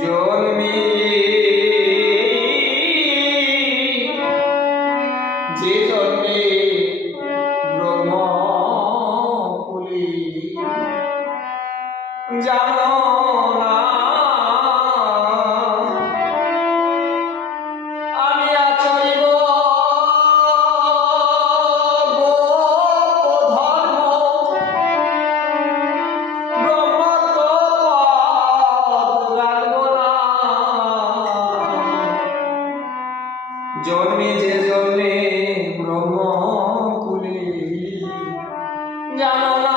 জন্মে যে জন্মে ব্রহ্মকুলি জানো না আমি আচরিব জন্মে যে জন্মে ব্রহ্মকুলি জানো না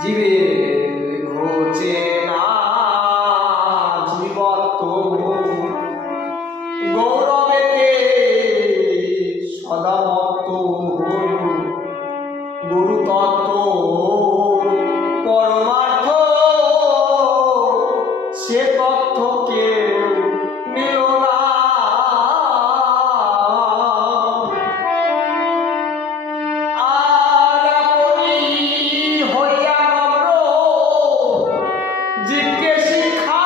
জীবে ঘোচে না জীবত্ব গৌরবেতে সদামত্ত গুরুতত্ত্ব পরমার্থ সে তথ্য কেউ নিল না আর আপনি হইয়া নম্র জীবকে শিক্ষা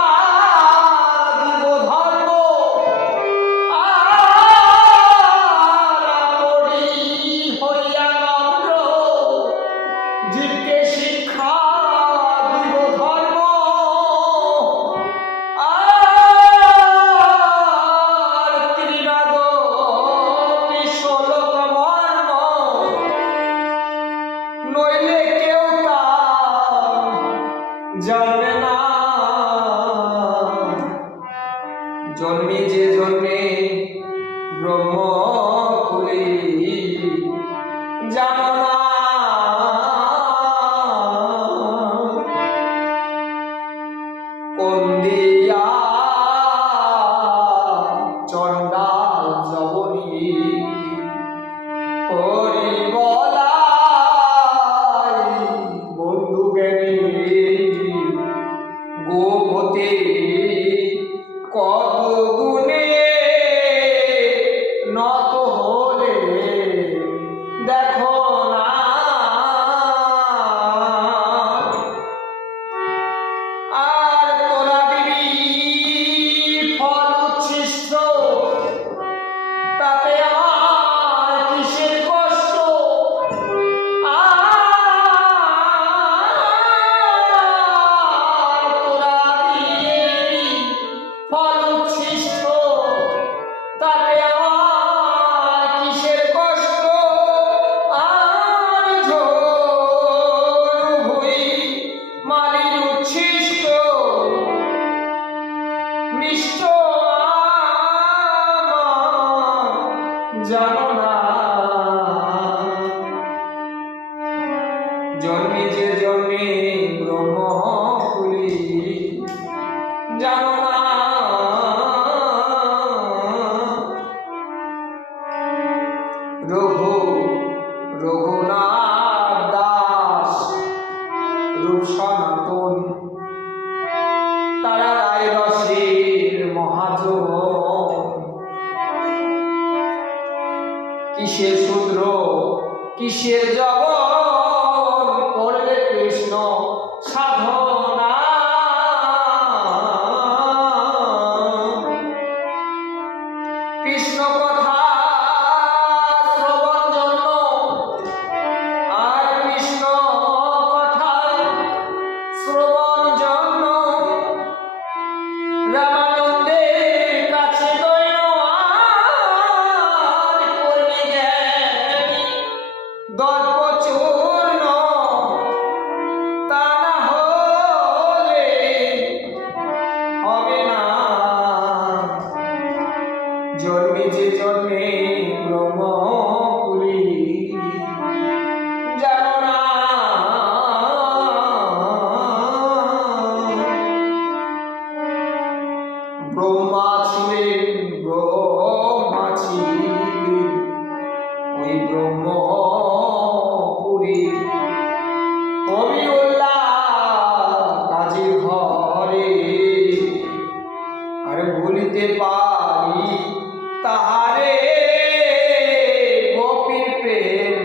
দিব ধর্ম আর আপনি হইয়া নম্র জীবকে শিক্ষা দিব ধর্ম নইলে কেউ তা জানবে না জন্মে যে জন্মে ব্রহ্মকুলি জানো না কোন দিয়া চণ্ডাল জবনী গোপতে কত গুণে নত হলে দেখো না আর তোরা দিবি ফল উচ্ছিষ্ট তাতে আর কিসের কষ্ট ফল উচ্ছিষ্ট তাতে আমার কিসের কষ্ট আর ঝোল হই মালির উচ্ছিষ্ট মিষ্ট জানো না জন্মে যে জন্মে ব্রহ্মকুলি জানো না রঘুনাথ দাস রূপ সনাতন তারা রায় রসের মহাজন কিসের শূদ্র কিসের জগৎ করলে কৃষ্ণ সাধনা কৃষ্ণ কথা শ্রবণ জন্য আর কৃষ্ণ কথা শ্রবণ জন্য রামানন্দের কাছে দৈন আর করবি জ্ঞানী দর্পচূর্ণ তা না হলে হবে না জন্মে যে জন্মে ব্রহ্মকুলি জানো না ব্রহ্মা ছিলেন ওই ব্রহ্মপুরী কবিউল্লাহ কাজীর ঘরে আর ভুলিতে পারি তাহারে গোপীর প্রেম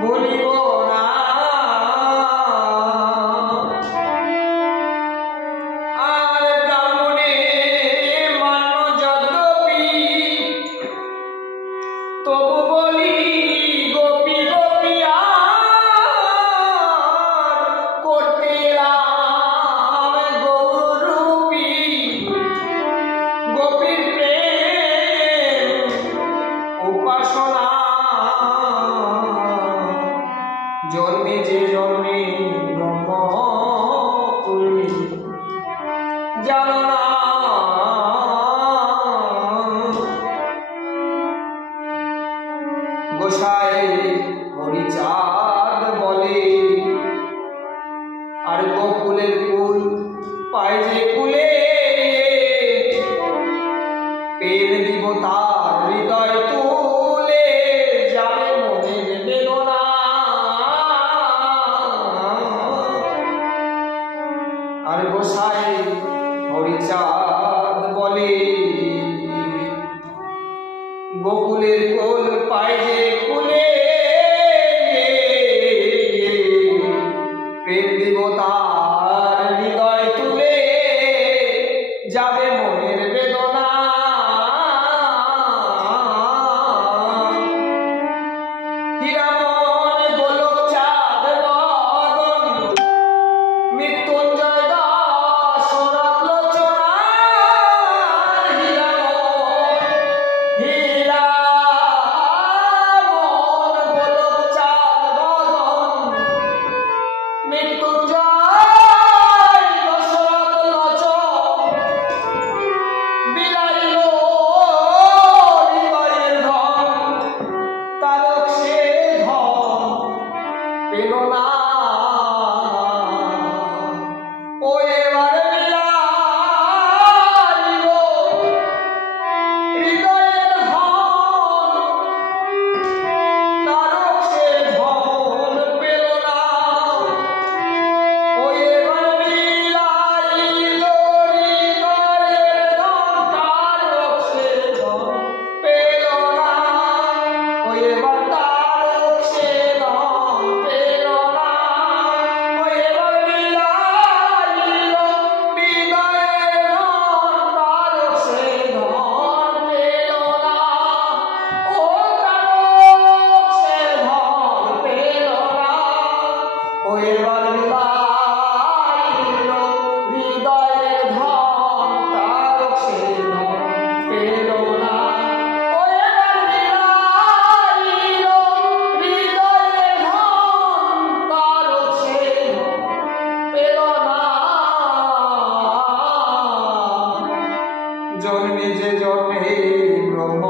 ভুলিব না জন্মে যে জন্মে ব্রহ্ম তুমি জানো না। গোসাই হরিচাঁদ বলে আর গোকুলের ফুল পায় যে কুলে পেল দিব তার হৃদয় তুলে যাবে মনের বেদনা। আর গোসাই হরিচাঁদ বলে গোকুলের কোল পায় যে কুলে প্রেম দিব তার হৃদয় তুলে যাবে মনের বেদনা। হীরামন গোলক চাঁদ বদন মৃত্যুঞ্জয় দাস রত্নলোচনা। হীরামন গোলক চাঁদ বদন মৃত্যুঞ্জয় দশরথ লোচন বিলাইল হৃদয়ের ধন তারক সে ধন পেল না। ও এবার বিলাইল হৃদয়ের ধন তারক সে ধন পেল না। ও এবার বিলাইল হৃদয়ের ধন তারক সে ধন পেল না। ও এবার তারক সে ধন পেল না। ও এবার বিলাইল হৃদয়ের ধন তারক সে ধন পেল না। ও তারক সে ধন পেল না। ও এবার বিলাইল হৃদয়ের ধন তারক সে ধন পেল না। ও এবার বিলাইল হৃদয়ের ধন তারক সে ধন পেল না। জন্মে যে জন্মে ব্রহ্ম